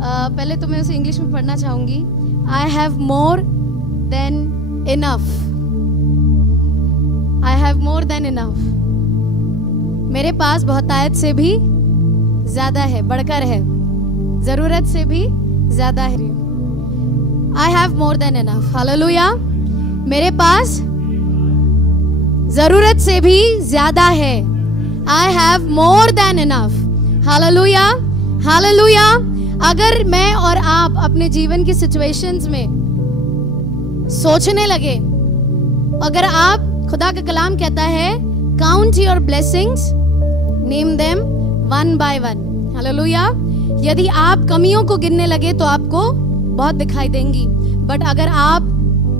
पहले तो मैं उसे इंग्लिश में पढ़ना चाहूंगी। I have more than enough, I have more than enough. मेरे पास बहुतायत से भी ज्यादा है, बढ़कर है, जरूरत से भी ज्यादा है। I have more than enough, hallelujah. मेरे पास जरूरत से भी ज्यादा है। I have more than enough, hallelujah, hallelujah. अगर मैं और आप अपने जीवन की सिचुएशंस में सोचने लगे, अगर आप, खुदा का कलाम कहता है count your blessings, name them one by one, hallelujah. यदि आप कमियों को गिनने लगे तो आपको बहुत दिखाई देंगी, बट अगर आप,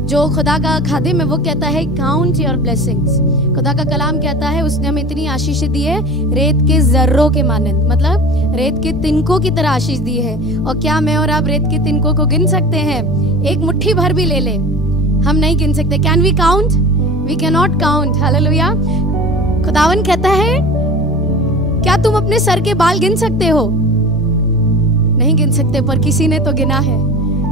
जो खुदा का खादिम है, वो कहता है काउंट योर ब्लेसिंग्स। खुदा का कलाम कहता है उसने हमें इतनी आशीष दी है, रेत के जर्रों के मानंद, मतलब रेत के तिनकों की तरह आशीष दी है। और क्या मैं और आप रेत के तिनकों को गिन सकते हैं? एक मुट्ठी भर भी ले ले, हम नहीं गिन सकते। Can we count? We can not count, hallelujah. खुदावन कहता है क्या तुम अपने सर के बाल गिन सकते हो? नहीं गिन सकते, पर किसी ने तो गिना है,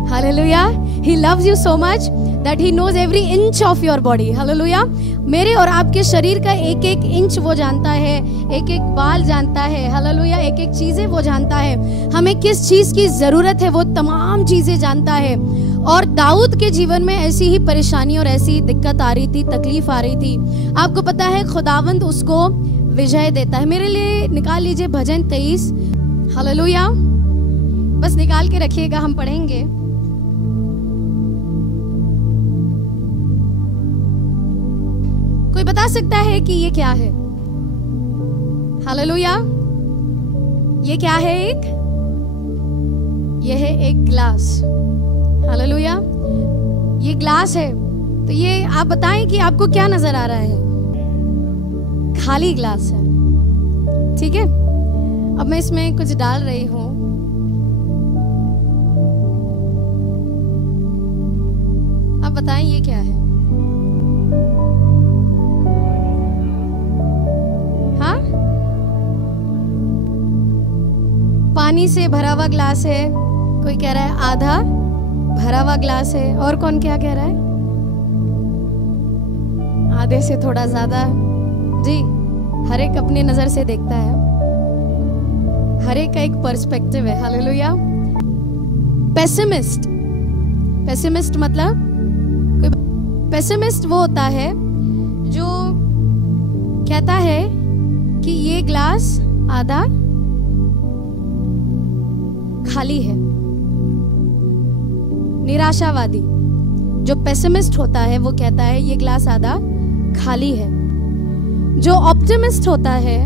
hallelujah. He loves you so much that he knows every inch of your body, hallelujah. मेरे और आपके शरीर का एक एक इंच वो जानता है, एक एक बाल जानता है, हालेलुया। एक एक चीजें वो जानता है, हमें किस चीज की जरूरत है वो तमाम चीजें जानता है। और दाऊद के जीवन में ऐसी ही परेशानी और ऐसी दिक्कत आ रही थी, तकलीफ आ रही थी। आपको पता है खुदावंद उसको विजय देता है। मेरे लिए निकाल लीजिए भजन 23, हालेलुया। बस निकाल के रखिएगा, हम पढ़ेंगे। कोई बता सकता है कि ये क्या है? हालेलुया। ये क्या है? ये है एक ग्लास, हालेलुया। ये ग्लास है, तो ये आप बताएं कि आपको क्या नजर आ रहा है? खाली ग्लास है, ठीक है। अब मैं इसमें कुछ डाल रही हूं। आप बताएं ये क्या है? हाँ, पानी से भरा हुआ ग्लास है। कोई कह रहा है आधा भरा हुआ ग्लास है, और कौन क्या कह रहा है? आधे से थोड़ा ज्यादा। जी, हर एक अपनी नजर से देखता है, हर एक का एक पर्सपेक्टिव है, हालेलुया। पेसिमिस्ट, पेसिमिस्ट मतलब पेसिमिस्ट वो होता है जो कहता है कि ये ग्लास आधा खाली है। निराशावादी जो पेसिमिस्ट होता है वो कहता है ये ग्लास आधा खाली है। जो ऑप्टिमिस्ट होता है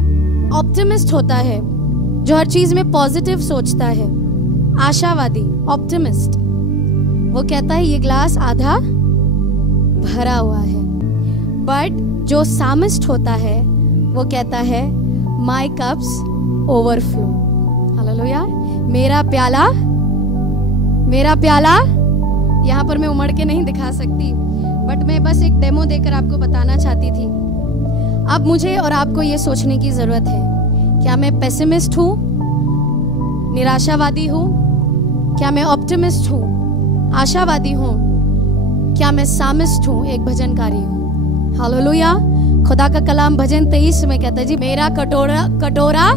जो हर चीज में पॉजिटिव सोचता है, आशावादी ऑप्टिमिस्ट, वो कहता है ये ग्लास आधा भरा हुआ है। बट जो सामिस्ट होता है वो कहता है माई कप्स ओवरफ्लो, हालेलुया। मेरा प्याला, यहाँ पर मैं उमड़ के नहीं दिखा सकती, बट मैं बस एक डेमो देकर आपको बताना चाहती थी। अब मुझे और आपको ये सोचने की जरूरत है, क्या मैं पेसिमिस्ट हूँ, निराशावादी हूँ? क्या मैं ऑप्टिमिस्ट हूँ, आशावादी हूँ? क्या मैं सामिस्ट हूँ, एक भजनकारी हूँ? हालेलुया। खुदा का कलाम भजन 23 में कहता है जी मेरा कटोरा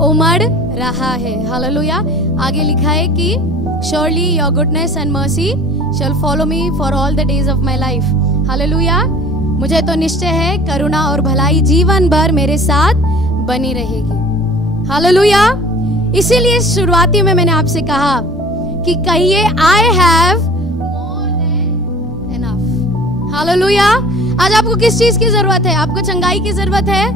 उमड़ रहा है, हालेलुया। आगे लिखा है कि surely your goodness and mercy shall follow me for all the days of my life, hallelujah. मुझे तो निश्चय है करुणा और भलाई जीवन भर मेरे साथ बनी रहेगी, हालेलुया। इसीलिए शुरुआती में मैंने आपसे कहा कि कहिए I have more than enough, hallelujah. आज आपको किस चीज की जरूरत है? आपको चंगाई की जरूरत है,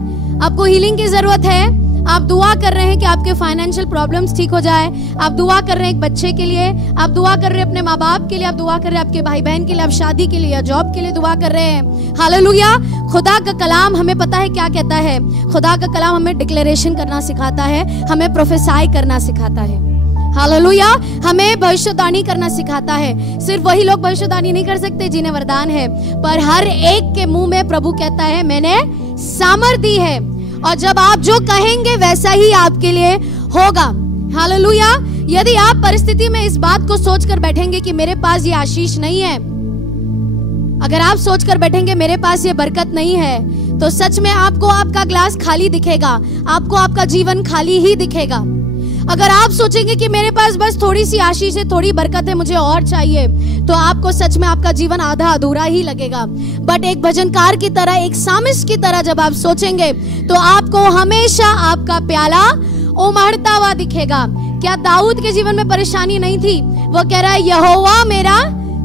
आपको हीलिंग की जरूरत है। आप दुआ कर रहे हैं कि आपके फाइनेंशियल प्रॉब्लम्स ठीक हो जाए, आप दुआ कर रहे हैं एक बच्चे के लिए, आप दुआ कर रहे हैं अपने माँ बाप के लिए, आप दुआ कर रहे हैं आपके भाई बहन के लिए, आप शादी के लिए या जॉब के लिए दुआ कर रहे हैं, हालेलुया। खुदा का कलाम हमें पता है क्या कहता है। खुदा का कलाम हमें डिक्लेरेशन करना सिखाता है, हमें प्रोफेसाई करना सिखाता है, हालेलुया। हमें भविष्यवाणी करना सिखाता है। सिर्फ वही लोग भविष्यवाणी नहीं कर सकते जिन्हें वरदान है, पर हर एक के मुंह में प्रभु कहता है मैंने सामर्थ दी है, और जब आप जो कहेंगे वैसा ही आपके लिए होगा, हालेलुया। यदि आप परिस्थिति में इस बात को सोचकर बैठेंगे कि मेरे पास ये आशीष नहीं है, अगर आप सोचकर बैठेंगे मेरे पास ये बरकत नहीं है, तो सच में आपको आपका ग्लास खाली दिखेगा, आपको आपका जीवन खाली ही दिखेगा। अगर आप सोचेंगे कि मेरे पास बस थोड़ी सी आशीष है, थोड़ी बरकत है, मुझे और चाहिए, तो आपको सच में आपका जीवन आधा अधूरा ही लगेगा। बट एक भजनकार की तरह, एक सामिस्ट की तरह जब आप सोचेंगे तो आपको हमेशा आपका प्याला उमड़ता हुआ दिखेगा। क्या दाऊद के जीवन में परेशानी नहीं थी? वो कह रहा है यहोवा मेरा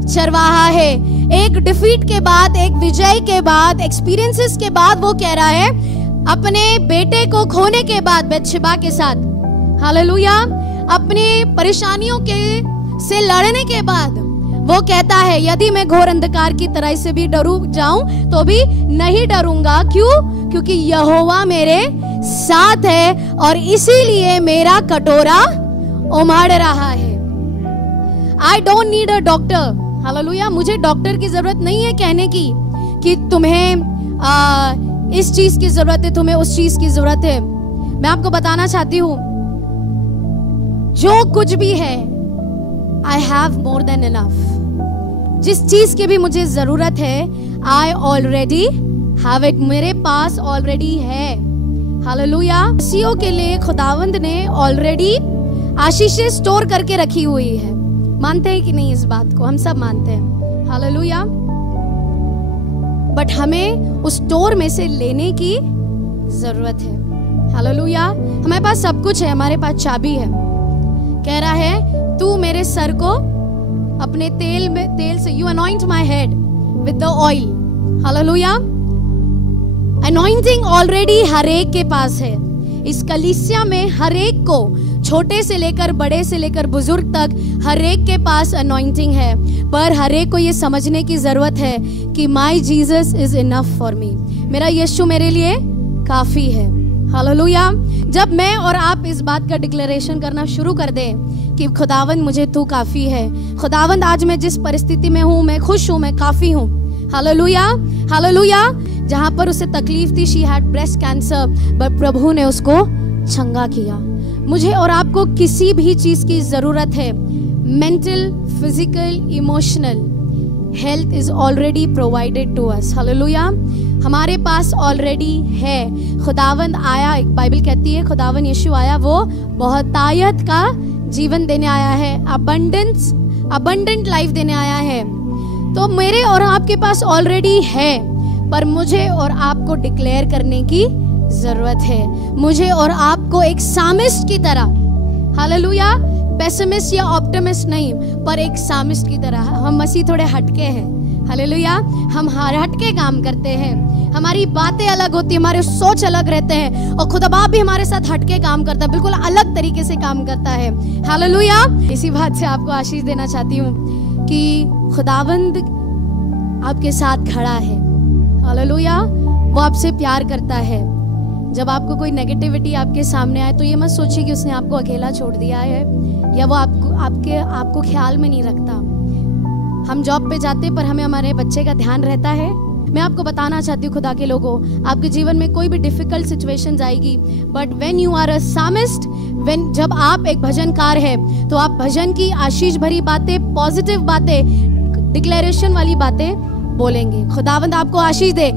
चरवाहा है। एक डिफीट के बाद, एक विजय के बाद, एक्सपीरियंसेस के बाद वो कह रहा है, अपने बेटे को खोने के बाद बतशेबा के साथ, हालेलुया, अपनी परेशानियों के से लड़ने के बाद वो कहता है यदि मैं घोर अंधकार की तरह से भी डरू जाऊं तो भी नहीं डरूंगा। क्यों? क्योंकि यहोवा मेरे साथ है और इसीलिए मेरा कटोरा उमड़ रहा है। I don't need a doctor, hallelujah. मुझे डॉक्टर की जरूरत नहीं है कहने की कि तुम्हें इस चीज की जरूरत है, तुम्हें उस चीज की जरूरत है। मैं आपको बताना चाहती हूं, जो कुछ भी है, I have more than enough. जिस चीज की भी मुझे जरूरत है, आई ऑलरेडी हैव इट, मेरे पास ऑलरेडी है। हालेलुया। सीओ के लिए खुदावंद ने ऑलरेडी आशीषें स्टोर करके रखी हुई है। मानते हैं कि नहीं इस बात को? हम सब मानते हैं। हालेलुया। बट हमें उस स्टोर में से लेने की जरूरत है। हालेलुया। हमारे पास सब कुछ है, हमारे पास चाबी है। कह रहा है तू मेरे सर को अपने तेल से, you anoint my head with the oil. Hallelujah. Anointing already हर एक के पास है। इस कलीसिया में हर एक को, छोटे से लेकर बड़े से लेकर बुजुर्ग तक, हर एक के पास अनॉइंटिंग है। पर हर एक को ये समझने की जरूरत है कि my Jesus is enough for me, मेरा यीशु मेरे लिए काफी है। हालेलुया। जब मैं और आप इस बात का डिक्लेरेशन करना शुरू कर दें कि खुदावंद मुझे तू काफी है, खुदावंद आज मैं जिस परिस्थिति में हूँ मैं खुश हूँ, मैं काफी हूँ। हालेलुया। हालेलुया। जहां पर उसे तकलीफ थी, शी हैड ब्रेस्ट कैंसर, पर प्रभु ने उसको चंगा किया। मुझे और आपको किसी भी चीज की जरूरत है, mental, physical, emotional health is already provided to us. Hallelujah. हमारे पास ऑलरेडी है। खुदावंद आया, एक बाइबल कहती है खुदावंद यीशु आया, वो बहुतायत का जीवन देने आया है, अबंडेंट लाइफ देने आया है। तो मेरे और आपके पास ऑलरेडी है, पर मुझे और आपको डिक्लेयर करने की जरूरत है। मुझे और आपको एक सामिस्ट की तरह, हालेलुया, पेसिमिस्ट या ऑप्टिमिस्ट नहीं, पर एक सामिस्ट की तरह। हम मसीह थोड़े हटके हैं। हालेलुया। हम हटके काम करते हैं, हमारी बातें अलग होती है, हमारे सोच अलग रहते हैं, और खुदा बाप भी हमारे साथ हटके काम करता है, बिल्कुल अलग तरीके से काम करता है। हालेलुया। इसी बात से आपको आशीष देना चाहती हूँ कि खुदावंद आपके साथ खड़ा है। हालेलुया। वो आपसे प्यार करता है। जब आपको कोई नेगेटिविटी आपके सामने आए तो ये मत सोचिए कि उसने आपको अकेला छोड़ दिया है या वो आपको ख्याल में नहीं रखता। हम जॉब पे जाते पर हमें हमारे बच्चे का ध्यान रहता है। मैं आपको बताना चाहती हूँ खुदा के लोगों, आपके जीवन में कोई भी डिफिकल्ट सिचुएशंस आएगी, but when you are a psalmist, जब आप एक भजनकार है तो आप भजन की आशीष भरी बातें, पॉजिटिव बातें, डिक्लेरेशन वाली बातें बोलेंगे। खुदावंद आपको आशीष दे।